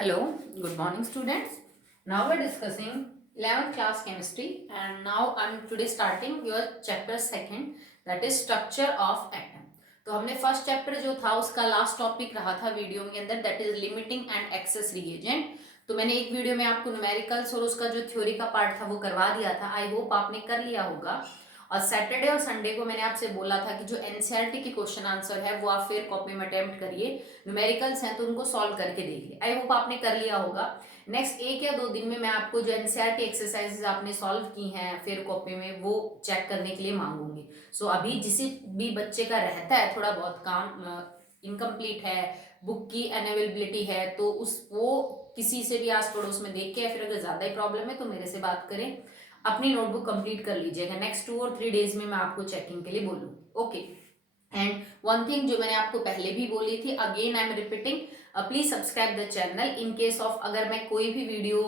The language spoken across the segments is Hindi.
Hello, good morning students. Now we're discussing 11th class chemistry and now I'm today starting your chapter second, that is structure of atom. तो हमने फर्स्ट चैप्टर जो था उसका लास्ट टॉपिक रहा था वीडियो के अंदर, that is limiting and access reagent. तो मैंने एक वीडियो में आपको न्यूमेरिकल्स और उसका जो थ्योरी का पार्ट था वो करवा दिया था। आई होप आपने कर लिया होगा। और सैटरडे और संडे को मैंने आपसे बोला था कि जो एनसीईआरटी के क्वेश्चन आंसर है वो आप फिर कॉपी में अटेम्प्ट करिए। न्यूमेरिकल्स हैं तो उनको सॉल्व करके देखिए। आई होप आपने कर लिया होगा। नेक्स्ट 1 या 2 दिन में मैं आपको जो एनसीईआरटी एक्सरसाइजेस आपने सॉल्व की हैं फिर कॉपी में वो चेक करने के लिए मांगूंगी। सो अभी जिस भी बच्चे का रहता है थोड़ा बहुत काम इनकम्प्लीट है, बुक की अनअवेलेबिलिटी है, तो उस वो किसी से भी आस पड़ोस में देख के, या फिर अगर ज्यादा ही प्रॉब्लम है तो मेरे से बात करें, अपनी नोटबुक कंप्लीट कर लीजिएगा। नेक्स्ट 2 और 3 डेज में मैं आपको चेकिंग के लिए बोलूँ। ओके। एंड वन थिंग जो मैंने आपको पहले भी बोली थी, again I am repeating, please subscribe the channel. In case of अगर मैं कोई भी वीडियो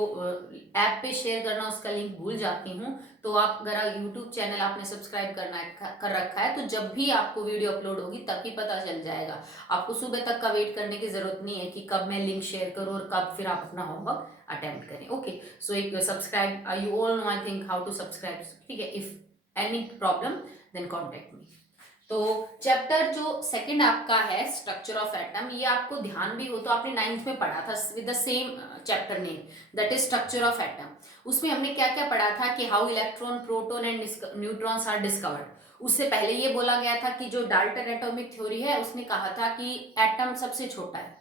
ऐप पे शेयर करना उसका लिंक भूल जाती हूँ, तो आप अगर यूट्यूब चैनल आपने सब्सक्राइब कर रखा है तो जब भी आपको वीडियो अपलोड होगी तभी पता चल जाएगा। आपको सुबह तक का वेट करने की जरूरत नहीं है कि कब मैं लिंक शेयर करूँ और कब फिर आप अपना होमवर्क अटेम्प्ट करें। ओके, सो एक subscribe, you all know I think how to subscribe, ठीक है। If any problem then contact me. तो चैप्टर जो सेकंड आपका है स्ट्रक्चर ऑफ एटम, ये आपको ध्यान भी हो तो आपने 9th में पढ़ा था with the same chapter name, that is structure of atom. उसमें हमने क्या क्या पढ़ा था कि how electron, proton and neutrons are discovered. उससे पहले ये बोला गया था कि जो डाल्टन एटॉमिक थ्योरी है उसने कहा था कि एटम सबसे छोटा है,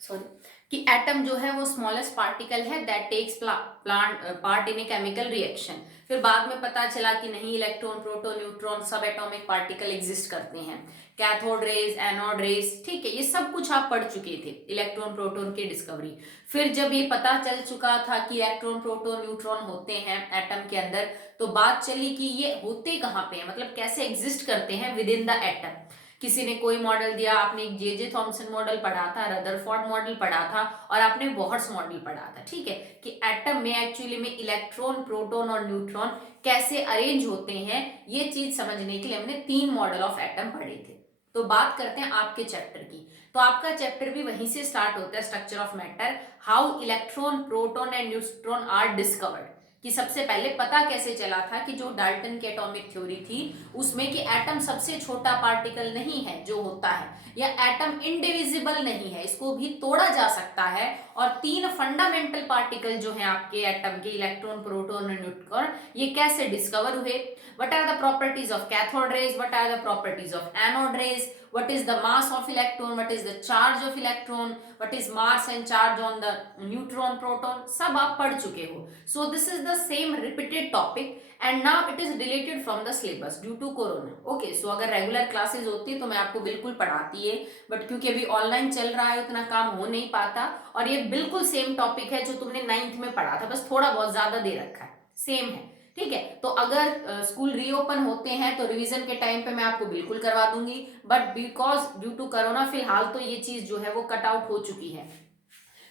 सॉरी, कि एटम जो है वो स्मॉलेस्ट पार्टिकल है that takes part in a chemical reaction. फिर बाद में पता चला कि नहीं, इलेक्ट्रॉन, प्रोटॉन, न्यूट्रॉन सब एटॉमिक पार्टिकल एग्जिस्ट करते हैं। कैथोड रेज, एनोड रेज, ठीक है, ये सब कुछ आप पढ़ चुके थे, इलेक्ट्रॉन प्रोटॉन की डिस्कवरी। फिर जब ये पता चल चुका था कि इलेक्ट्रॉन, प्रोटॉन, न्यूट्रॉन होते हैं एटम के अंदर, तो बात चली कि ये होते कहाँ पे हैं, मतलब कैसे एग्जिस्ट करते हैं विद इन द एटम। किसी ने कोई मॉडल दिया, आपने एक जे थॉमसन मॉडल पढ़ा था, रदरफोर्ड मॉडल पढ़ा था, और आपने बोहर्स मॉडल पढ़ा था, ठीक है, कि एटम में एक्चुअली में इलेक्ट्रॉन, प्रोटॉन और न्यूट्रॉन कैसे अरेंज होते हैं। ये चीज समझने के लिए हमने 3 मॉडल ऑफ एटम पढ़े थे। तो बात करते हैं आपके चैप्टर की। तो आपका चैप्टर भी वहीं से स्टार्ट होता है, structure of matter, how electron, proton and neutron are discovered. कि सबसे पहले पता कैसे चला था कि जो डाल्टन की एटॉमिक थ्योरी थी उसमें कि एटम सबसे छोटा पार्टिकल नहीं है जो होता है, या एटम इनडिविजिबल नहीं है, इसको भी तोड़ा जा सकता है। और 3 फंडामेंटल पार्टिकल जो हैं आपके एटम के, इलेक्ट्रॉन, प्रोटॉन और न्यूट्रॉन, ये कैसे डिस्कवर हुए। What are the properties of cathode rays, what are the properties of anode rays, what is the mass of electron, what is the charge of electron, what is mass and charge on the neutron, proton, सब आप पढ़ चुके हो। So this is the same repeated topic and now it is deleted from the syllabus due to corona. Okay, so अगर रेगुलर क्लासेस होती तो मैं आपको बिल्कुल पढ़ाती है, बट क्योंकि अभी ऑनलाइन चल रहा है उतना काम हो नहीं पाता। और ये बिल्कुल सेम टॉपिक है जो तुमने 9th में पढ़ा था, बस थोड़ा बहुत ज्यादा दे रखा है, सेम है, ठीक है। तो अगर स्कूल रीओपन होते हैं तो रिवीजन के टाइम पे मैं आपको बिल्कुल करवा दूंगी, but because due to corona फिलहाल तो ये चीज जो है वो कट आउट हो चुकी है।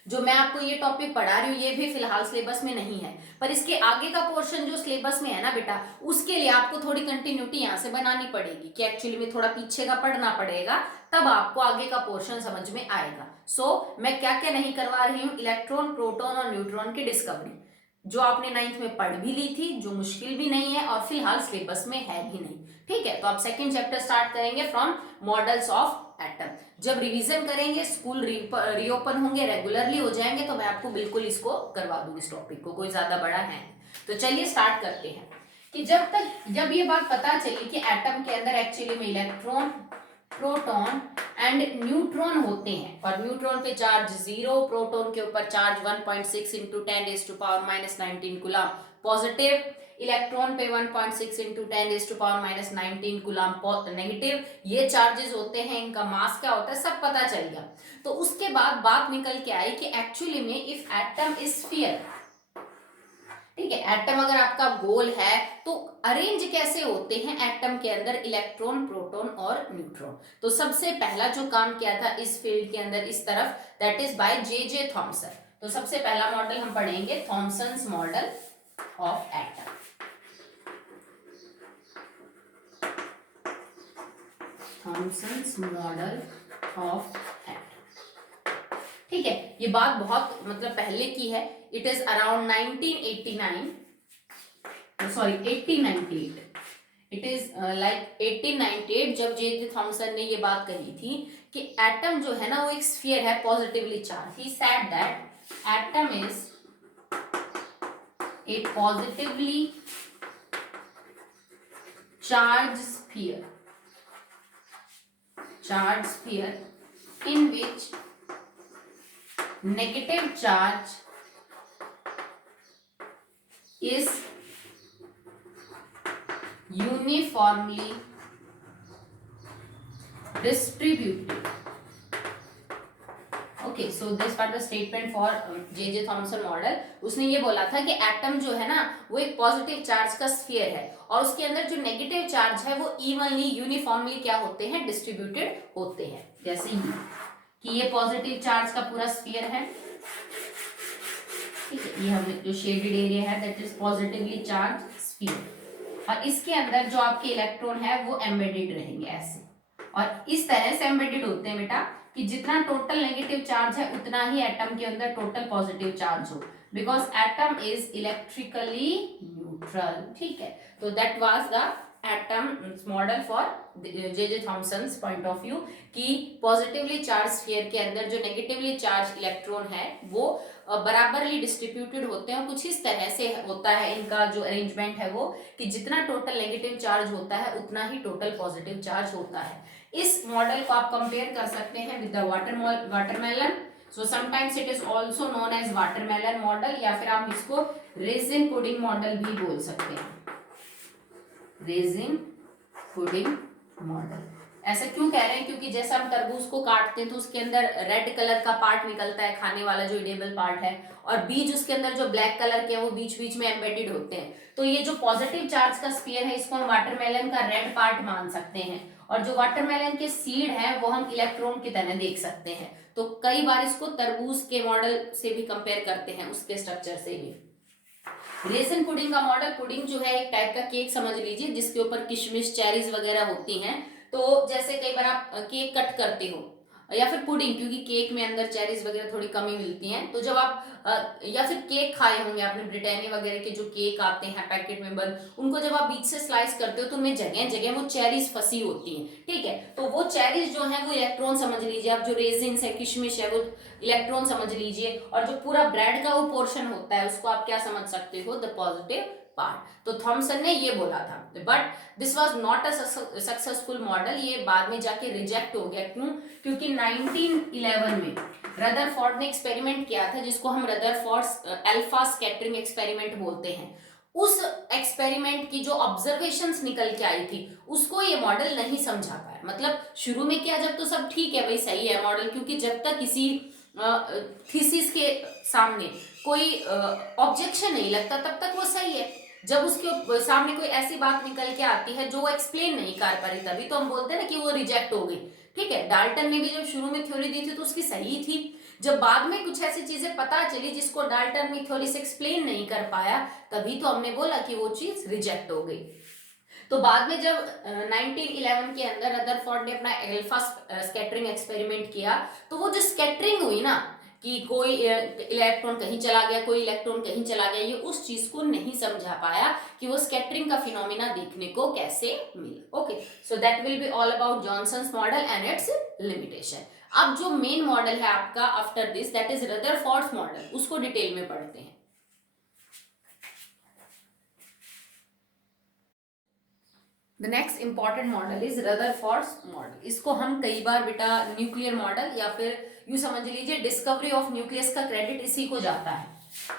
जो मैं आपको ये टॉपिक पढ़ा रही हूँ ये भी फिलहाल सिलेबस में नहीं है, पर इसके आगे का पोर्शन जो सिलेबस में है ना बेटा, उसके लिए आपको थोड़ी कंटिन्यूटी यहाँ से बनानी पड़ेगी, कि एक्चुअली में थोड़ा पीछे का पढ़ना पड़ेगा, तब आपको आगे का पोर्शन समझ में आएगा। सो मैं क्या क्या नहीं करवा रही हूँ, इलेक्ट्रॉन, प्रोटॉन और न्यूट्रॉन की डिस्कवरी जो आपने 9th में पढ़ भी ली थी, जो मुश्किल भी नहीं है और फिलहाल सिलेबस में है भी नहीं, ठीक है। तो आप सेकंड चैप्टर स्टार्ट करेंगे फ्रॉम मॉडल्स ऑफ एटम। जब रिवीजन करेंगे, स्कूल रीओपन होंगे, रेगुलरली हो जाएंगे, तो मैं आपको बिल्कुल इसको करवा दूंगी, इस टॉपिक को, कोई ज्यादा बड़ा है। तो चलिए स्टार्ट करते हैं कि जब ये बात पता चली कि एटम के अंदर एक्चुअली में इलेक्ट्रॉन, प्रोटॉन एंड न्यूट्रॉन होते हैं, और न्यूट्रॉन पे चार्ज 0, प्रोटॉन के ऊपर charge 1.6 into 10⁻⁻⁹ coulomb positive, electron पे 1.6 इंटू 10⁻⁻⁹ कूलम नेगेटिव, ये चार्जेस होते हैं, इनका मास क्या होता है सब पता चल गया। तो उसके बाद बात निकल के आई कि एक्चुअली में इफ एटम इज स्फीयर, ठीक है, एटम अगर आपका गोल है तो अरेंज कैसे होते हैं एटम के अंदर इलेक्ट्रॉन, प्रोटॉन और न्यूट्रॉन। तो सबसे पहला जो काम किया था इस फील्ड के अंदर इस तरफ, that is by J Thomson. तो सबसे पहला मॉडल हम पढ़ेंगे Thomson's model of atom. Thomson's model of atom. ठीक है, ये बात बहुत मतलब पहले की है। It is around 1989, sorry 1898। It is like 1898 जब जे थॉमसन ने ये बात कही थी कि एटम जो है ना वो एक स्फीयर है positively charge. He said that atom is a positively charge sphere, in which negative charge is uniformly distributed. Okay, so this was the statement for J.J. Thomson model. उसने ये बोला था कि एटम जो है ना वो एक पॉजिटिव चार्ज का स्फीयर है और उसके अंदर जो नेगेटिव चार्ज है वो इवनली यूनिफॉर्मली क्या होते हैं, डिस्ट्रीब्यूटेड होते हैं। जैसे कि ये पॉजिटिव चार्ज का पूरा स्फीयर है, ठीक है, ये हमें जो शेडेड एरिया है that is positively charge sphere, और इसके अंदर जो आपके इलेक्ट्रॉन है वो एम्बेडेड रहेंगे ऐसे, और इस तरह से एम्बेडेड होते हैं बेटा कि जितना टोटल नेगेटिव चार्ज है उतना ही एटम के अंदर टोटल पॉजिटिव चार्ज हो, because atom is electrically neutral. ठीक है, तो that was the atom model for J Thomson's point of view कि पॉजिटिवली चार्ज स्फीयर के अंदर जो नेगेटिवली चार्ज इलेक्ट्रॉन है वो बराबरली डिस्ट्रीब्यूटेड होते हैं। कुछ इस तरह से होता है इनका जो अरेंजमेंट है वो कि जितना टोटल नेगेटिव चार्ज होता है उतना ही टोटल पॉजिटिव चार्ज होता है। इस मॉडल को आप कंपेयर कर सकते हैं with the watermelon. So sometimes it is also known as watermelon model, या फिर आप इसको रेजिन पुडिंग मॉडल भी बोल सकते हैं, रेजिन पुडिंग मॉडल। ऐसा क्यों कह रहे हैं, क्योंकि जैसे हम तरबूज को काटते हैं तो उसके अंदर रेड कलर का पार्ट निकलता है, खाने वाला जो इडेबल पार्ट है, और बीज उसके अंदर जो ब्लैक कलर के हैं वो बीच बीच में एम्बेडेड होते हैं। तो ये जो पॉजिटिव चार्ज का स्फीयर है इसको हम वाटरमेलन का रेड पार्ट मान सकते हैं, और जो वाटरमेलन के सीड है वो हम इलेक्ट्रॉन की तरह देख सकते हैं। तो कई बार इसको तरबूज के मॉडल से भी कंपेयर करते हैं, उसके स्ट्रक्चर से भी। रेजिन पुडिंग का मॉडल, पुडिंग जो है एक टाइप का केक समझ लीजिए जिसके ऊपर किशमिश चेरीज वगैरह होती हैं। तो जैसे कई बार आप केक कट करते हो, या फिर पुडिंग, क्योंकि केक में अंदर चेरीज वगैरह थोड़ी कमी मिलती हैं, तो जब आप या फिर केक खाए होंगे आपने, ब्रिटानिया वगैरह के जो केक आते हैं पैकेट में बंद, उनको जब आप बीच से स्लाइस करते हो तो उनमें जगह जगह वो चेरीज फंसी होती हैं। ठीक है, तो वो चेरीज जो है वो इलेक्ट्रॉन समझ लीजिए आप, जो रेजिन है किशमिश है वो इलेक्ट्रॉन समझ लीजिए, और जो पूरा ब्रेड का वो पोर्शन होता है उसको आप क्या समझ सकते हो, द पॉजिटिव पार्ट। तो थॉमसन ने ये बोला था, but this was not a successful model. ये बाद में जाके रिजेक्ट हो गया। क्यों? क्योंकि 1911 में रदरफोर्ड ने एक्सपेरिमेंट किया था जिसको हम रदरफोर्ड अल्फा स्कैटरिंग एक्सपेरिमेंट बोलते हैं। उस एक्सपेरिमेंट की जो ऑब्जर्वेशंस निकल के आई थी उसको ये मॉडल नहीं समझा पाया। मतलब शुरू में किया जब तो सब ठीक है भाई, सही है मॉडल, क्योंकि जब तक किसी थीसिस के सामने कोई ऑब्जेक्शन नहीं लगता तब तक वो सही है। जब उसके सामने कोई ऐसी बात निकल के आती है जो वो एक्सप्लेन नहीं कर पा रही, तभी तो हम बोलते हैं ना कि वो रिजेक्ट हो गई। ठीक है, डाल्टन ने भी जब शुरू में थ्योरी दी थी तो उसकी सही थी। जब बाद में कुछ ऐसी चीजें पता चली जिसको डाल्टन ने थ्योरी से एक्सप्लेन नहीं कर पाया, तभी तो हमने बोला कि वो चीज रिजेक्ट हो गई। तो बाद में जब 1911 के अंदर रदरफोर्ड ने अपना अल्फा स्कैटरिंग एक्सपेरिमेंट किया, तो वो जो स्कैटरिंग हुई ना कि कोई इलेक्ट्रॉन कहीं चला गया, कोई इलेक्ट्रॉन कहीं चला गया, ये उस चीज को नहीं समझा पाया कि वो स्कैटरिंग का फिनोमिना देखने को कैसे मिला। Okay, so that will be all about Johnson's model and its limitation. अब जो मेन मॉडल है आपका after this, that is Rutherford's model, उसको डिटेल में पढ़ते हैं। The next important model is Rutherford's model. इसको हम कई बार बेटा न्यूक्लियर मॉडल या फिर यूं समझ लीजिए डिस्कवरी ऑफ न्यूक्लियस का क्रेडिट इसी को जाता है।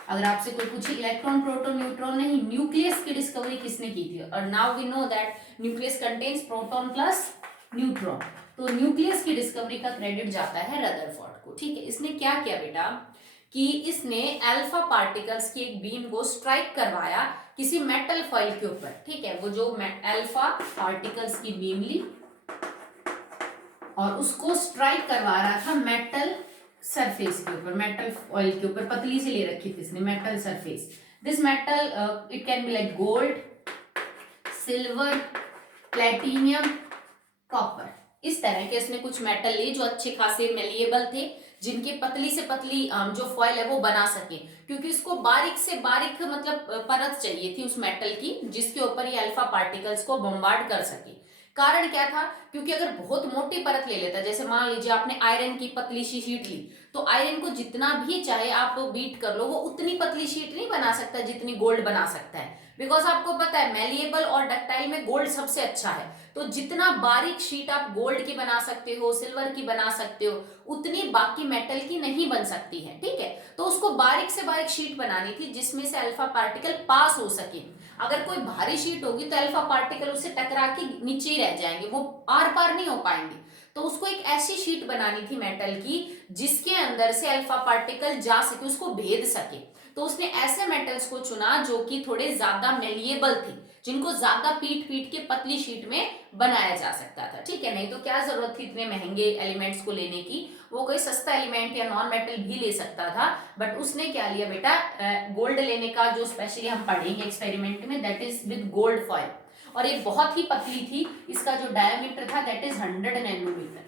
अगर आपसे कोई पूछे इलेक्ट्रॉन प्रोटॉन न्यूट्रॉन, नहीं, न्यूक्लियस की डिस्कवरी किसने की थी? और now we know that nucleus contains proton plus neutron, तो न्यूक्लियस की डिस्कवरी का क्रेडिट जाता है रदरफोर्ड को। ठीक है, इसने क्या किया बेटा कि इसने अल्फा पार्टिकल्स की एक बीम को स्ट्राइक करवाया किसी मेटल फॉइल के ऊपर। ठीक है, वो जो अल्फा पार्टिकल्स की बीम ली और उसको स्ट्राइक करवा रहा था मेटल सरफेस के ऊपर, मेटल फॉइल के ऊपर, पतली सी ले रखी थी इसने metal surface. This metal it can be like gold, silver, platinum, copper, इस तरह के इसने कुछ मेटल लिए जो अच्छे खासे मेलिएबल थे, जिनकी पतली से पतली जो फॉइल है वो बना सके, क्योंकि इसको बारीक से बारीक मतलब परत चाहिए थी उस मेटल की, जिसके ऊपर ये अल्फा पार्टिकल्स को बम्बार्ड कर सके। कारण क्या था, क्योंकि अगर बहुत मोटी परत ले लेता, जैसे मान लीजिए आपने आयरन की पतली सी शीट ली, तो आयरन को जितना भी चाहे आप बीट कर लो, वो उतनी पतली शीट नहीं बना सकता जितनी गोल्ड बना सकता है, बिकॉज आपको पता है मेलिएबल और डक्टाइल में गोल्ड सबसे अच्छा है। तो जितना बारीक शीट आप गोल्ड की बना सकते हो, सिल्वर की बना सकते हो, उतनी बाकी मेटल की नहीं बन सकती है, ठीक है। तो उसको बारीक से बारीक शीट बनानी थी जिसमें से अल्फा पार्टिकल पास हो सके। अगर कोई भारी शीट होगी तो अल्फा पार्टिकल उससे टकरा के नीचे ही रह जाएंगे, वो आर पार नहीं हो पाएंगे। तो उसको एक ऐसी शीट बनानी थी मेटल की जिसके अंदर से अल्फा पार्टिकल जा सके, उसको भेद सके। तो उसने ऐसे मेटल्स को चुना जो कि थोड़े ज्यादा मेलिएबल थे, जिनको ज्यादा पीट पीट के पतली शीट में बनाया जा सकता था, ठीक है। नहीं तो क्या जरूरत थी इतने महंगे एलिमेंट्स को लेने की, वो कोई सस्ता एलिमेंट या नॉन मेटल भी ले सकता था। बट उसने क्या लिया बेटा, गोल्ड लेने का, जो स्पेशली हम पढ़ेंगे एक्सपेरिमेंट में, that is with gold foil. और ये बहुत ही पतली थी, इसका जो डायमीटर था दैट इज 100 नैनोमीटर,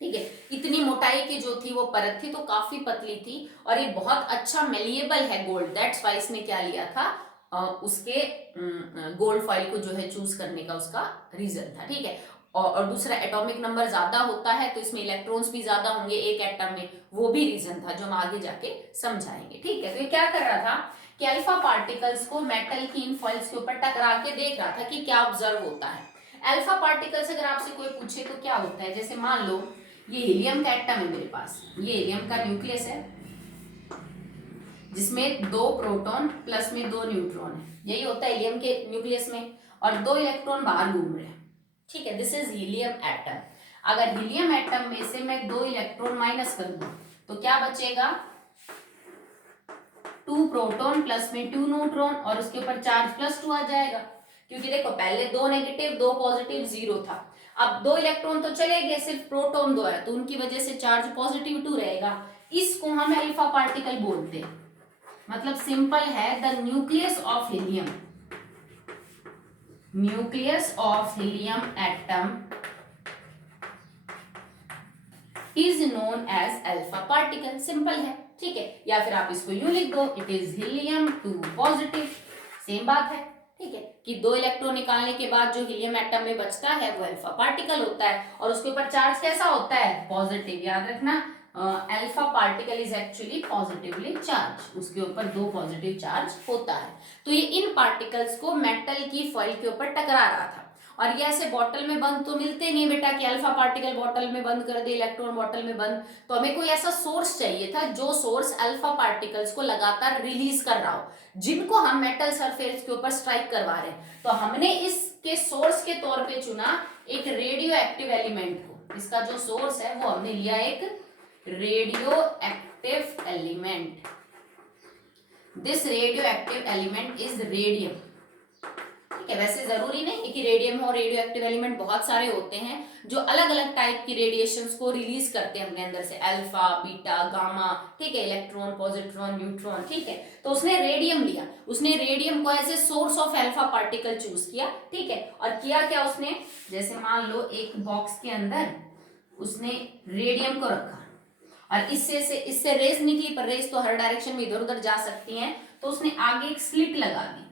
ठीक है। इतनी मोटाई की जो थी वो परत थी, तो काफी पतली थी, और ये बहुत अच्छा मेलिएबल है गोल्ड, दैट्स वाई इसने क्या लिया था, उसके गोल्ड फॉइल को जो है चूज करने का उसका रीजन था, ठीक है। और दूसरा एटॉमिक नंबर ज्यादा होता है तो इसमें इलेक्ट्रॉन्स भी ज्यादा होंगे एक एटम में, वो भी रीजन था जो हम आगे जाके समझाएंगे, ठीक है। तो ये क्या कर रहा था कि अल्फा पार्टिकल्स को मेटल की इन फॉइल्स के ऊपर टकरा के देख रहा था कि क्या ऑब्जर्व होता है। अल्फा पार्टिकल्स अगर आपसे कोई पूछे तो क्या होता है, जैसे मान लो ये हीलियम का एटम है मेरे पास, ये हीलियम का न्यूक्लियस है जिसमें 2 प्रोटॉन प्लस में 2 न्यूट्रॉन है, यही होता है हीलियम के न्यूक्लियस में, और 2 इलेक्ट्रॉन बाहर घूम रहे हैं, ठीक है। This is helium atom. अगर हीलियम एटम में से मैं 2 इलेक्ट्रॉन माइनस कर दूं तो क्या बचेगा, 2 प्रोटॉन प्लस में 2 न्यूट्रॉन, और उसके ऊपर चार्ज +2 आ जाएगा, क्योंकि देखो पहले 2 नेगेटिव 2 पॉजिटिव 0 था, अब 2 इलेक्ट्रॉन तो चले गए, सिर्फ प्रोटॉन 2 है, तो उनकी वजह से चार्ज पॉजिटिव 2 रहेगा। इसको हम अल्फा पार्टिकल बोलते हैं। मतलब सिंपल है, the nucleus of helium, nucleus of helium atom is known as alpha particle, simple है, ठीक है। या फिर आप इसको यूं लिख दो, it is helium 2 positive, same बात है, ठीक है, कि 2 इलेक्ट्रॉन निकालने के बाद जो हीलियम एटम में बचता है वो अल्फा पार्टिकल होता है, और उसके ऊपर चार्ज कैसा होता है, पॉजिटिव। याद रखना, alpha particle is actually positively charge, उसके ऊपर 2 पॉजिटिव चार्ज होता है। तो ये इन पार्टिकल्स को मेटल की फॉइल के ऊपर टकरा रहा था, और ये ऐसे बॉटल में बंद तो मिलते नहीं बेटा कि अल्फा पार्टिकल बॉटल में बंद कर दे, इलेक्ट्रॉन बॉटल में बंद। तो हमें कोई ऐसा सोर्स चाहिए था जो सोर्स अल्फा पार्टिकल्स को लगातार रिलीज कर रहा हो, जिनको हम मेटल सरफेस के ऊपर स्ट्राइक करवा रहे हैं। तो हमने इसके सोर्स के तौर पे चुना एक रेडियो एक्टिव एलिमेंट को। इसका जो सोर्स है वो हमने लिया एक radio active element. This radio active element is radium, ठीक है। वैसे जरूरी नहीं है कि रेडियम हो, रेडियो एक्टिव एलिमेंट बहुत सारे होते हैं जो अलग अलग टाइप की रेडिएशंस को रिलीज करते हैं अपने अंदर से, अल्फा, बीटा, गामा, ठीक है, इलेक्ट्रॉन, पॉजिट्रॉन, न्यूट्रॉन, ठीक है। तो उसने रेडियम लिया, उसने रेडियम को as a source of alpha particle choose किया, ठीक है। और किया क्या उसने, जैसे मान लो एक बॉक्स के अंदर उसने रेडियम को रखा, और इससे रेस निकली, पर रेस तो हर डायरेक्शन में इधर उधर जा सकती हैं, तो उसने आगे एक स्लिट लगा दी।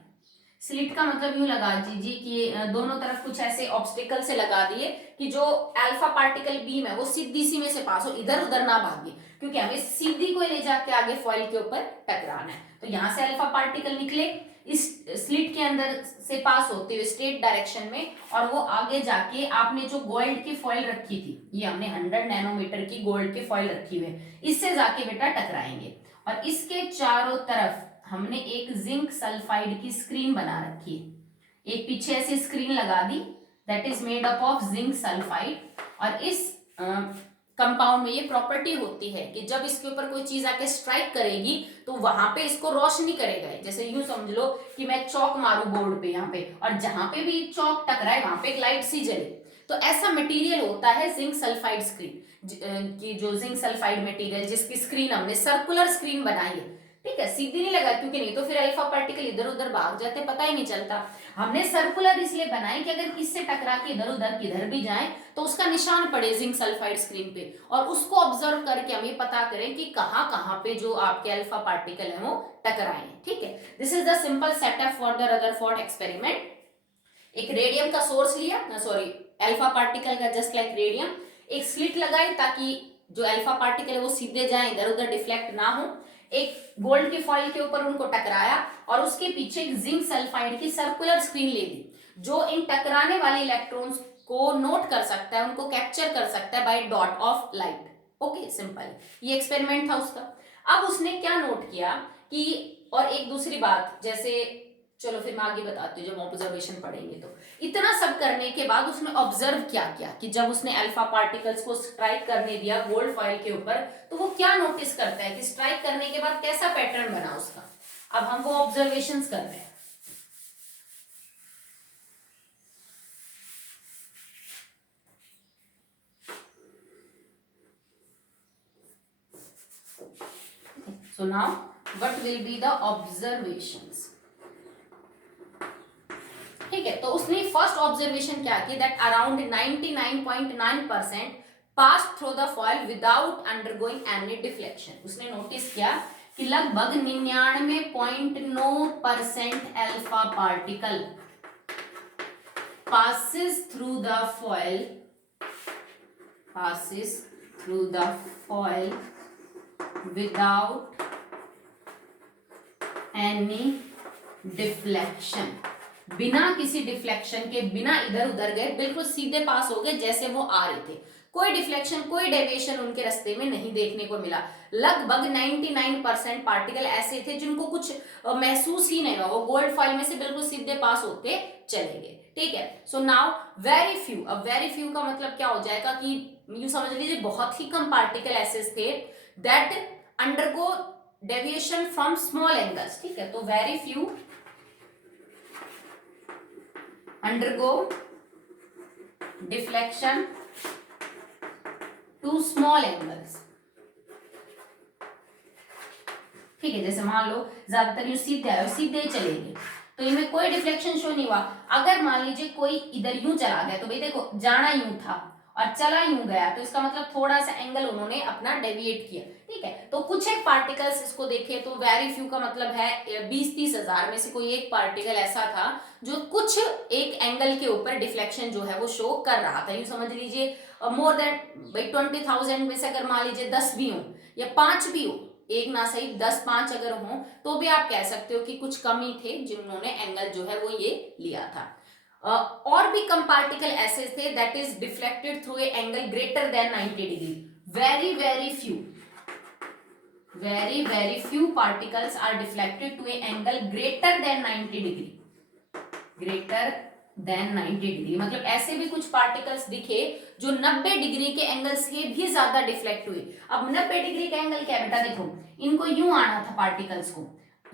स्लिट का मतलब यूं लगा दीजिए कि दोनों तरफ कुछ ऐसे ऑब्स्टिकल से लगा दिए कि जो अल्फा पार्टिकल बीम है वो सीधी सी में से पास हो, इधर उधर ना भागे, क्योंकि हमें सीधी को ले जाके आगे फॉइल के ऊपर टकराना है। तो यहां से अल्फा पार्टिकल निकले, इस स्लिट के अंदर से पास होते हुए स्ट्रेट डायरेक्शन में, और वो आगे जाके आपने जो गोल्ड की फॉइल रखी थी, ये हमने 100 नैनोमीटर की गोल्ड की फॉइल रखी हुई है, इससे जाके बेटा टकराएंगे। और इसके चारों तरफ हमने एक जिंक सल्फाइड की स्क्रीन बना रखी है, एक पीछे ऐसी स्क्रीन लगा दी, that is made up of zinc sulphide. और इस कंपाउंड में ये प्रॉपर्टी होती है कि जब इसके ऊपर कोई चीज आके स्ट्राइक करेगी तो वहां पे इसको रोशनी करेगा। जैसे यूं समझ लो कि मैं चौक मारू बोर्ड पे यहाँ पे, और जहां पे भी चौक टकराए वहां पे एक लाइट सी जले, तो ऐसा मटेरियल होता है जिंक सल्फाइड स्क्रीन, की जो जिंक सल्फाइड मटेरियल जिसकी स्क्रीन हमने सर्कुलर स्क्रीन बनाई है, ठीक है, सीधी नहीं लगा, क्योंकि नहीं तो फिर अल्फा पार्टिकल इधर उधर भाग जाते, पता ही नहीं चलता। हमने सर्कुलर इसलिए बनाई कि अगर किससे टकरा के इधर उधर किधर भी जाए तो उसका निशान पड़े जिंक सल्फाइड स्क्रीन पे, और उसको ऑब्जर्व करके हम ये पता करें कि कहाँ कहाँ पे जो आपके अल्फा पार्टिकल है वो टकराए। ठीक है, this is the simple setup for the Rutherford experiment. एक रेडियम का सोर्स लिया, सॉरी अल्फा पार्टिकल का, जस्ट लाइक रेडियम, एक स्लिट लगाई ताकि जो अल्फा पार्टिकल है वो सीधे जाए, इधर उधर डिफ्लेक्ट ना हो। एक गोल्ड की फॉइल के ऊपर उनको टकराया और उसके पीछे एक जिंक सल्फाइड की सर्कुलर स्क्रीन ले ली, जो इन टकराने वाले इलेक्ट्रॉन्स को नोट कर सकता है, उनको कैप्चर कर सकता है by dot of light. Okay, simple, ये एक्सपेरिमेंट था उसका। अब उसने क्या नोट किया कि, और एक दूसरी बात, जैसे चलो फिर मैं आगे बताती हूँ जब ऑब्जर्वेशन पढ़ेंगे। तो इतना सब करने के बाद उसने ऑब्जर्व क्या किया कि जब उसने अल्फा पार्टिकल्स को स्ट्राइक करने दिया गोल्ड फॉइल के ऊपर, तो वो क्या नोटिस करता है कि स्ट्राइक करने के बाद कैसा पैटर्न बना उसका। अब हम वो ऑब्जर्वेशंस कर रहे हैं। So now what will be the observations? ठीक है, तो उसने फर्स्ट ऑब्जर्वेशन क्या की, that around 99.9% pass through the foil without undergoing any deflection. उसने नोटिस किया कि लगभग 99.9% alpha particle passes through the foil without any deflection, बिना किसी डिफ्लेक्शन के, बिना इधर उधर गए, बिल्कुल सीधे पास हो गए जैसे वो आ रहे थे। कोई डिफ्लेक्शन, कोई डेविएशन उनके रास्ते में नहीं देखने को मिला। लगभग 99% पार्टिकल ऐसे थे जिनको कुछ महसूस ही नहीं हुआ, वो गोल्ड फॉइल में से बिल्कुल सीधे पास होते चले गए। ठीक है, सो नाउ वेरी फ्यू। अब वेरी फ्यू का मतलब क्या हो जाएगा कि यू समझ लीजिए बहुत ही कम पार्टिकल ऐसे थे that undergo deviation from small angles. ठीक है, तो very few undergo deflection to small angles। ठीक है, जैसे मान लो ज्यादातर यू सीधे आए, सीधे ही चलेंगे, तो इनमें कोई डिफ्लेक्शन शो नहीं हुआ। अगर मान लीजिए कोई इधर यूं चला गया, तो भाई देखो जाना यूं था और चला यूं गया, तो इसका मतलब थोड़ा सा एंगल उन्होंने अपना डेविएट किया। ठीक है, तो कुछ एक पार्टिकल्स इसको देखे तो वेरी फ्यू का मतलब है 20-30 हजार में से कोई एक पार्टिकल ऐसा था जो कुछ एक एंगल के ऊपर डिफ्लेक्शन जो है वो शो कर रहा था। यूं समझ लीजिए मोर देन भाई 20,000 में से अगर मान लीजिए 10 भी हो या 5 भी हो, एक ना सही 10-5 अगर हो, तो भी आप कह सकते हो कि कुछ कम ही थे जिन्होंने एंगल जो है वो ये लिया था। और भी कम पार्टिकल ऐसे थे that is deflected through a angle greater than 90 degree. Very very few particles are deflected to a angle greater than 90 degree. Greater than 90 degree मतलब ऐसे भी कुछ पार्टिकल्स दिखे जो 90 डिग्री के एंगल से भी ज्यादा डिफ्लेक्ट हुए। अब 90 डिग्री का एंगल क्या बेटा, देखो इनको यूं आना था पार्टिकल्स को,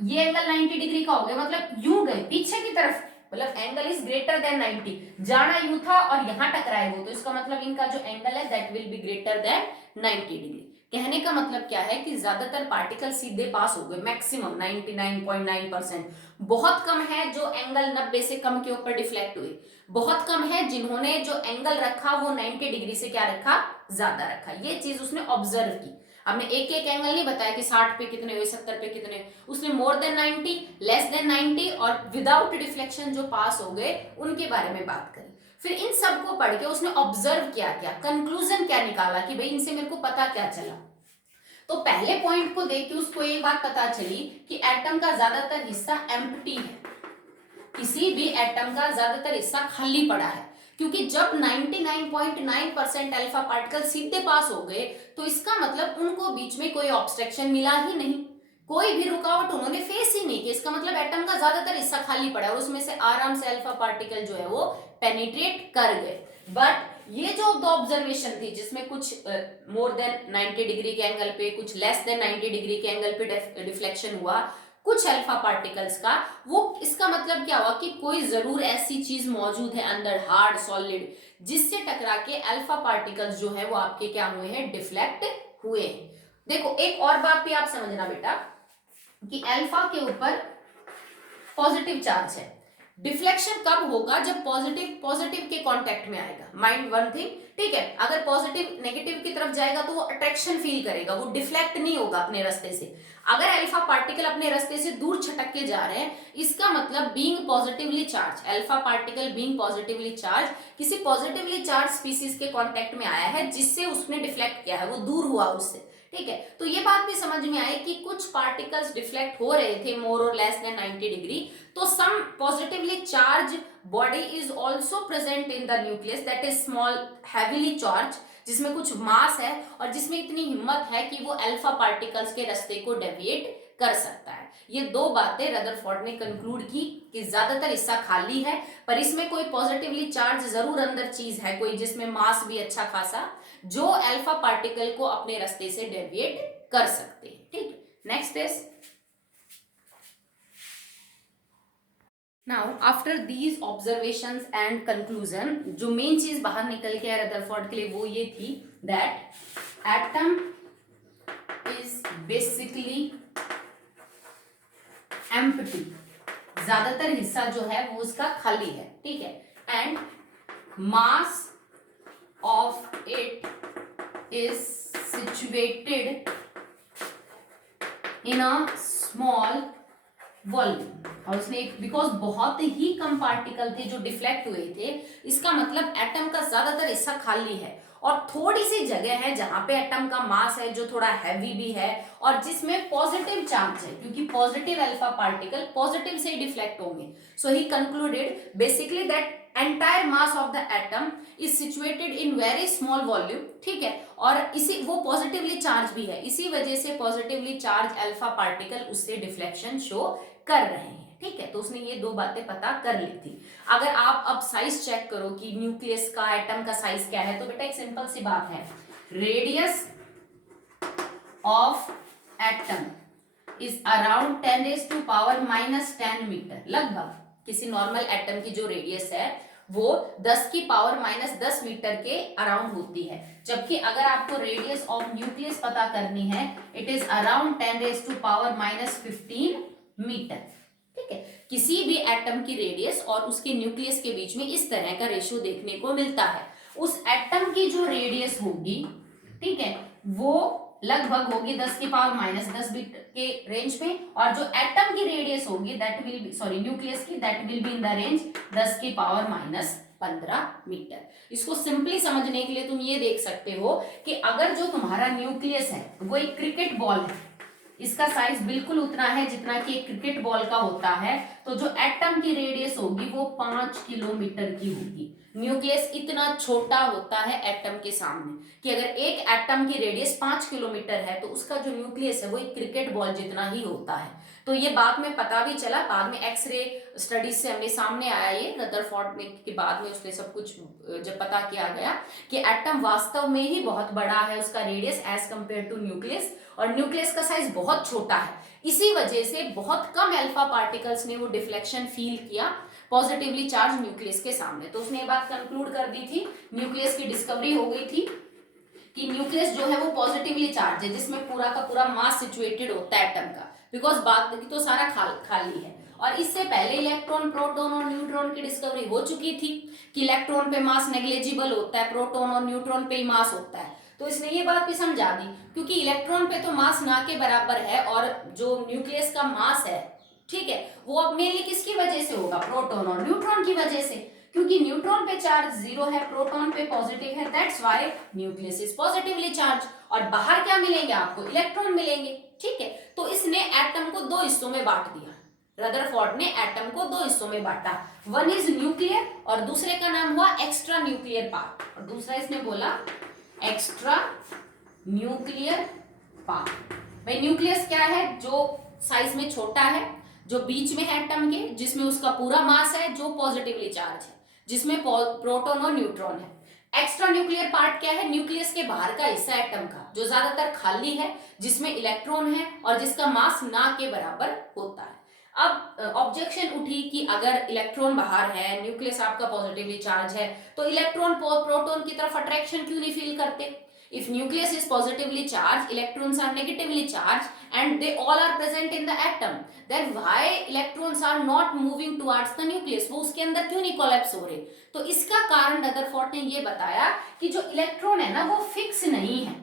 ये एंगल 90 डिग्री का हो गया, मतलब यूं गए पीछे की तरफ, मतलब एंगल इज ग्रेटर देन 90, जाना यूं था और यहां टकराए वो, तो इसका मतलब इनका जो एंगल है that will be greater than 90 degree. कहने का मतलब क्या है कि ज्यादातर पार्टिकल सीधे पास हो गए, मैक्सिमम 99.9%। बहुत कम है जो एंगल 90 से कम के ऊपर डिफ्लेक्ट हुए, बहुत कम है जिन्होंने जो एंगल रखा वो 90 डिग्री से क्या रखा, ज्यादा रखा। ये चीज उसने ऑब्जर्व की। हमने एक एक एंगल नहीं बताया कि 60 पे कितने हुए, 70 पे कितने हुए, उसने मोर देन 90, लेस देन 90 और विदाउट डिफ्लेक्शन जो पास हो गए उनके बारे में बात करी। फिर इन सब को पढ़ के उसने ऑब्जर्व क्या किया, कंक्लूजन क्या निकाला कि भाई इनसे मेरे को पता क्या चला। तो पहले पॉइंट को देख के उसको एक बात पता चली कि एटम का ज्यादातर हिस्सा एम्प्टी है, किसी भी एटम का ज्यादातर हिस्सा खाली पड़ा है, क्योंकि जब 99.9% अल्फा पार्टिकल सीधे पास हो गए तो इसका मतलब उनको बीच में कोई ऑब्स्ट्रक्शन मिला ही नहीं, कोई भी रुकावट उन्होंने फेस ही नहीं की। इसका मतलब एटम का ज्यादातर हिस्सा खाली पड़ा और उसमें से आराम से अल्फा पार्टिकल जो है वो पेनिट्रेट कर गए। बट ये जो दो ऑब्जर्वेशन थी जिसमें कुछ मोर देन 90 डिग्री के एंगल पे, कुछ लेस देन 90 डिग्री के एंगल पे डिफ्लेक्शन हुआ कुछ अल्फा पार्टिकल्स का, वो इसका मतलब क्या हुआ कि कोई जरूर ऐसी चीज मौजूद है अंदर, हार्ड सॉलिड, जिससे टकरा के अल्फा पार्टिकल्स जो है वो आपके क्या हुए हैं, डिफ्लेक्ट हुए हैं। देखो एक और बात भी आप समझना बेटा, कि अल्फा के ऊपर पॉजिटिव चार्ज है। डिफ्लेक्शन कब होगा? जब पॉजिटिव पॉजिटिव के कांटेक्ट में आएगा। माइंड वन थिंग, ठीक है। अगर पॉजिटिव नेगेटिव की तरफ जाएगा तो वो अट्रैक्शन फील करेगा, वो डिफ्लेक्ट नहीं होगा अपने रास्ते से। अगर अल्फा पार्टिकल अपने रास्ते से दूर छटक के जा रहे हैं, इसका मतलब being positively charge, alpha particle being positively charge किसी पॉजिटिवली चार्ज स्पीसीज के कांटेक्ट में आया है, जिससे उसने डिफ्लेक्ट किया है, वो दूर हुआ उससे, ठीक है। तो ये बात भी समझ में आई कि कुछ पार्टिकल्स डिफ्लेक्ट हो रहे थे मोर और लेस देन 90 डिग्री, तो some positively charged body is also present in the nucleus that is small heavily charged, जिसमें कुछ मास है और जिसमें इतनी हिम्मत है कि वो अल्फा पार्टिकल्स के रास्ते को डेविएट कर सकता है। ये दो बातें रदरफोर्ड ने कंक्लूड की कि ज्यादातर हिस्सा खाली है, पर इसमें कोई पॉजिटिवली चार्ज जरूर अंदर चीज है, कोई जिसमें मास भी अच्छा खासा, जो अल्फा पार्टिकल को अपने रास्ते से डेविएट कर सकते हैं, ठीक। Next is now after these observations and conclusion, जो मेन चीज बाहर निकल के आया रदरफोर्ड के लिए वो ये थी that atom is basically empty, ज्यादातर हिस्सा जो है वो उसका खाली है, ठीक है। And mass of it is situated in a small volume. और उसने बिकॉज बहुत ही कम पार्टिकल थे जो डिफ्लेक्ट हुए थे, इसका मतलब एटम का ज्यादातर हिस्सा खाली है और थोड़ी सी जगह है जहां पे एटम का मास है जो थोड़ा हैवी भी है और जिसमें पॉजिटिव चार्ज है, क्योंकि पॉजिटिव अल्फा पार्टिकल पॉजिटिव से ही डिफ्लेक्ट होंगे। So he concluded basically that entire mass of the atom is situated in very small volume, ठीक है। और इसी वो पॉजिटिवली चार्ज भी है, इसी वजह से पॉजिटिवली चार्ज अल्फा पार्टिकल उससे डिफ्लेक्शन शो कर रहे हैं, ठीक है। तो उसने ये दो बातें पता कर ली थी। अगर आप अब साइज चेक करो कि न्यूक्लियस का एटम का साइज क्या है, तो बेटा एक सिंपल सी बात है, radius of atom is around 10⁻⁻10 metre. लगभग किसी नॉर्मल एटम की जो रेडियस है वो 10⁻⁻10 मीटर के अराउंड होती है, जबकि अगर आपको रेडियस ऑफ न्यूक्लियस पता करनी है, इट इज अराउंड 10⁻⁻15 मीटर, ठीक है। किसी भी एटम की रेडियस और उसके न्यूक्लियस के बीच में इस तरह का रेशियो देखने को मिलता है। उस एटम की जो रेडियस होगी, ठीक है, वो लगभग होगी 10⁻⁻10 मीटर के रेंज में, और जो एटम की रेडियस होगी दैट विल बी न्यूक्लियस की that will be in the range 10⁻⁻15 metre. इसको सिंपली समझने के लिए तुम ये देख सकते हो कि अगर जो तुम्हारा न्यूक्लियस है वो एक क्रिकेट बॉल है, इसका साइज बिल्कुल उतना है जितना कि एक क्रिकेट बॉल का होता है, तो जो एटम की रेडियस होगी वो 5 किलोमीटर की होगी। न्यूक्लियस इतना छोटा होता है एटम के सामने कि अगर एक एटम की रेडियस 5 किलोमीटर है तो उसका जो न्यूक्लियस है वो एक क्रिकेट बॉल जितना ही होता है। तो ये बाद में पता भी चला, बाद में एक्सरे स्टडीज से हमें सामने आया ये रदरफोर्ड ने के बाद में उसने सब कुछ जब पता किया गया कि एटम वास्तव में ही बहुत बड़ा है, उसका radius as compare to nucleus, और न्यूक्लियस का साइज बहुत छोटा है। इसी वजह से बहुत कम अल्फा पार्टिकल्स ने वो डिफ्लेक्शन फील किया पॉजिटिवली चार्ज न्यूक्लियस के सामने। तो उसने ये बात कंक्लूड कर दी थी, न्यूक्लियस की डिस्कवरी हो गई थी कि न्यूक्लियस जो है वो पॉजिटिवली चार्ज है, जिसमें पूरा का पूरा मास सिचुएटेड होता है एटम का, बिकॉज बाकी तो सारा खाली है। और इससे पहले इलेक्ट्रॉन, प्रोटॉन और न्यूट्रॉन की डिस्कवरी हो चुकी थी कि इलेक्ट्रॉन पे मास नेग्लिजिबल होता है, प्रोटॉन और न्यूट्रॉन पे ही मास होता है। तो इसने ये बात भी समझा दी, क्योंकि इलेक्ट्रॉन पे तो मास ना के बराबर है और जो न्यूक्लियस का मास है, ठीक है, वो अब मेनली किसकी वजह से होगा? प्रोटॉन और न्यूट्रॉन की वजह से, क्योंकि न्यूट्रॉन पे चार्ज 0 है, प्रोटॉन पे पॉजिटिव है, that's why nucleus is positively charge. और बाहर क्या मिलेंगे आपको? इलेक्ट्रॉन मिलेंगे, ठीक है। तो इसने एटम को दो हिस्सों में बांट दिया, रदरफोर्ड ने एटम को दो हिस्सों में बांटा, वन इज न्यूक्लियर और दूसरे का नाम हुआ एक्स्ट्रा न्यूक्लियर पार्ट, और दूसरा इसने बोला एक्स्ट्रा न्यूक्लियर पार्ट। भाई न्यूक्लियस क्या है? जो साइज में छोटा है, जो बीच में है एटम के, जिसमें उसका पूरा मास है, जो पॉजिटिवली चार्ज है, जिसमें प्रोटॉन और न्यूट्रॉन है। एक्स्ट्रा न्यूक्लियर पार्ट क्या है? न्यूक्लियस के बाहर का हिस्सा एटम का, जो ज्यादातर खाली है, जिसमें इलेक्ट्रॉन है और जिसका मास ना के बराबर होता है। अब ऑब्जेक्शन उठी कि अगर इलेक्ट्रॉन बाहर है, न्यूक्लियस आपका पॉजिटिवली चार्ज है, तो इलेक्ट्रॉन प्रोटॉन की तरफ अट्रैक्शन क्यों नहीं फील करते? If nucleus is positively charged, electrons are negatively charged, and they all are present in the atom, then why electrons are not moving towards the nucleus? वो उसके अंदर क्यों नहीं कोलैप्स हो रहे? तो इसका कारण रदरफोर्ड ने ये बताया कि जो इलेक्ट्रॉन है ना वो फिक्स नहीं है।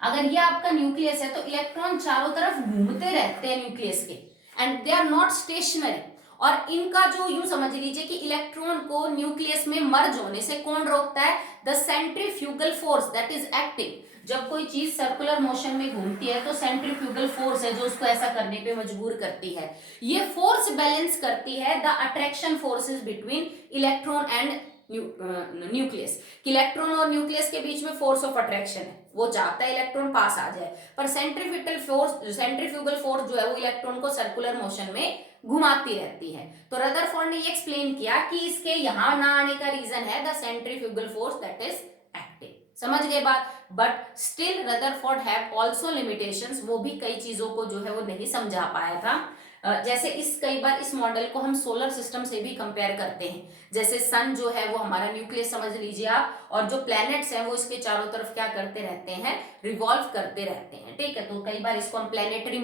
अगर ये आपका न्यूक्लियस है तो इलेक्ट्रॉन चारों तरफ घूमते रहते हैं न्यूक्लियस के, and they are not stationary. और इनका जो यूं समझ लीजिए कि इलेक्ट्रॉन को न्यूक्लियस में मर्ज होने से कौन रोकता है? The centrifugal force that is acting. जब कोई चीज सर्कुलर मोशन में घूमती है तो सेंट्रीफ्यूगल फोर्स है जो उसको ऐसा करने पे मजबूर करती है। ये फोर्स बैलेंस करती है the attraction forces between electron and nucleus. Electron और न्यूक्लियस के बीच में फोर्स ऑफ अट्रैक्शन है, वो चाहता है इलेक्ट्रॉन पास आ जाए, पर सेंट्रीफ्यूगल फोर्स जो है वो इलेक्ट्रॉन को सर्कुलर मोशन में घुमाती रहती है। तो रदरफोर्ड ने ये एक्सप्लेन किया कि इसके यहां ना आने का रीजन है the centrifugal force that is acting. समझ गए बात? But still Rutherford have also limitations, वो भी कई चीजों को जो है वो नहीं समझा पाया था। जैसे कई बार इस मॉडल को हम सोलर सिस्टम से भी कंपेयर करते हैं। जैसे सन जो है वो हमारा न्यूक्लियस समझ लीजिए आप, और जो प्लैनेट्स हैं वो इसके चारों तरफ क्या करते रहते हैं? रिवॉल्व करते रहते हैं, ठीक है। तो कई बार इसको हम प्लैनेटरी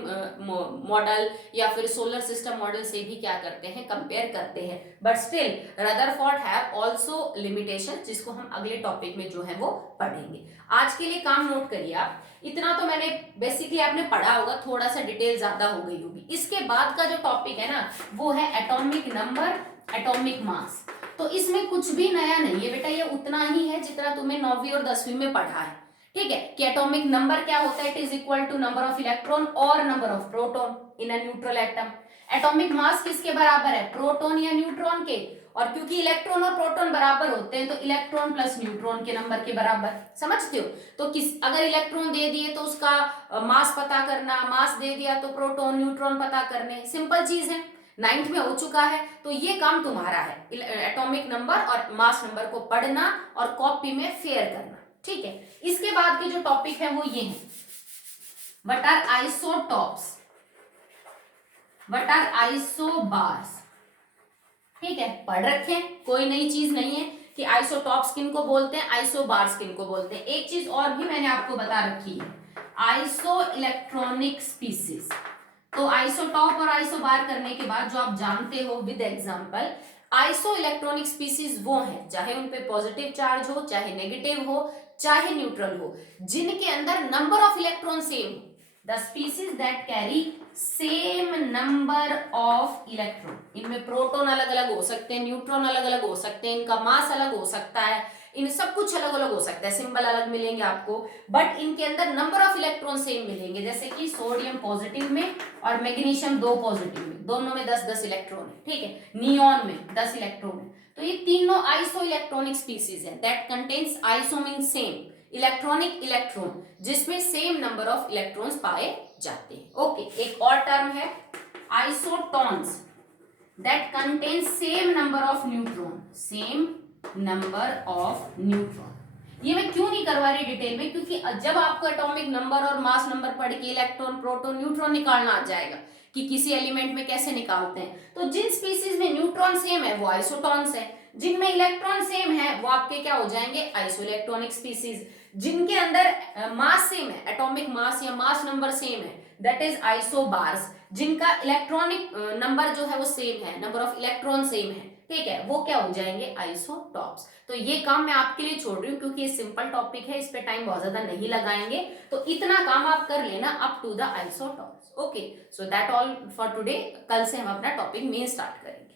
मॉडल या फिर सोलर सिस्टम मॉडल से भी क्या करते हैं? कंपेयर करते हैं। But still Rutherford have also limitation, जिसको हम अगले टॉपिक में जो है वो पढ़ेंगे। आज के लिए काम नोट करिए आप, इतना तो मैंने बेसिकली आपने पढ़ा होगा, थोड़ा सा डिटेल ज्यादा हो गई होगी। इसके बाद का जो टॉपिक है ना वो है एटॉमिक नंबर, एटॉमिक मास। तो इसमें कुछ भी नया नहीं है बेटा, ये उतना ही है जितना तुम्हें 9वीं और 10वीं में पढ़ा है, ठीक है। कि एटॉमिक नंबर क्या होता है? It is equal to number of electron और number of proton in a neutral atom. Atomic mass किसके बराबर है? प्रोटॉन या न्यूट्रॉन के। और क्योंकि इलेक्ट्रॉन और प्रोटॉन बराबर होते हैं तो इलेक्ट्रॉन प्लस न्यूट्रॉन के नंबर के बराबर, समझते हो? तो अगर इलेक्ट्रॉन दे दिए तो उसका मास पता करना, मास दे दिया तो प्रोटॉन न्यूट्रॉन पता करने, सिंपल चीज है। 9th में हो चुका है, तो ये काम तुम्हारा है, एटॉमिक नंबर और मास नंबर को पढ़ना और कॉपी में फेयर करना, ठीक है। इसके बाद के जो टॉपिक है वो ये है, what are isotopes, what are isobars, ठीक है। पढ़ रखे हैं, कोई नई चीज नहीं है कि आइसोटॉप्स किन को बोलते हैं, आइसोबार्स किन को बोलते हैं। एक चीज और भी मैंने आपको बता रखी है, आइसो इलेक्ट्रॉनिक स्पीसीज। तो आइसोटॉप और आइसोबार करने के बाद जो आप जानते हो with example, iso electronic species वो हैं चाहे उन पे पॉजिटिव चार्ज हो, चाहे नेगेटिव हो, चाहे न्यूट्रल हो, जिनके अंदर number of electron same, the species that carry same number of electron. इनमें प्रोटॉन अलग अलग हो सकते हैं, न्यूट्रॉन अलग अलग हो सकते हैं, इनका मास अलग हो सकता है, इन सब कुछ अलग अलग हो सकता है, सिंबल अलग मिलेंगे आपको, बट इनके अंदर नंबर ऑफ इलेक्ट्रॉन सेम मिलेंगे। जैसे कि सोडियम पॉजिटिव में और मैग्नीशियम 2 पॉजिटिव में, दोनों में 10-10 इलेक्ट्रॉन है, ठीक है। नियॉन में 10 इलेक्ट्रॉन है। तो ये तीनों आइसो इलेक्ट्रॉनिक स्पीसीज है that contains iso mean same, electronic electron, जिसमें सेम नंबर ऑफ इलेक्ट्रॉन्स पाए जाते हैं। ओके, एक और टर्म है isotones that contain same number of neutron, same number of neutron. ये मैं क्यों नहीं करवा रही डिटेल में, क्योंकि जब आपको एटॉमिक नंबर और मास नंबर पढ़ के इलेक्ट्रॉन प्रोटॉन न्यूट्रॉन निकालना आ जाएगा कि किसी एलिमेंट में कैसे निकालते हैं, तो जिन स्पीसीज में न्यूट्रॉन सेम है वो आइसोटॉन्स है, जिनमें इलेक्ट्रॉन सेम है वो आपके क्या हो जाएंगे? Iso electronic species. जिनके अंदर मास सेम है, एटॉमिक मास या मास नंबर सेम है, दैट इज आइसोबार्स। जिनका इलेक्ट्रॉनिक नंबर जो है वो सेम है, नंबर ऑफ इलेक्ट्रॉन सेम है, ठीक है, वो क्या हो जाएंगे? आइसोटॉप्स। तो ये काम मैं आपके लिए छोड़ रही हूँ क्योंकि ये सिंपल टॉपिक है, इस पे टाइम बहुत ज्यादा नहीं लगाएंगे, तो इतना काम आप कर लेना up to the isotopes. Okay, so that all for today. कल से हम अपना टॉपिक मेन स्टार्ट करेंगे।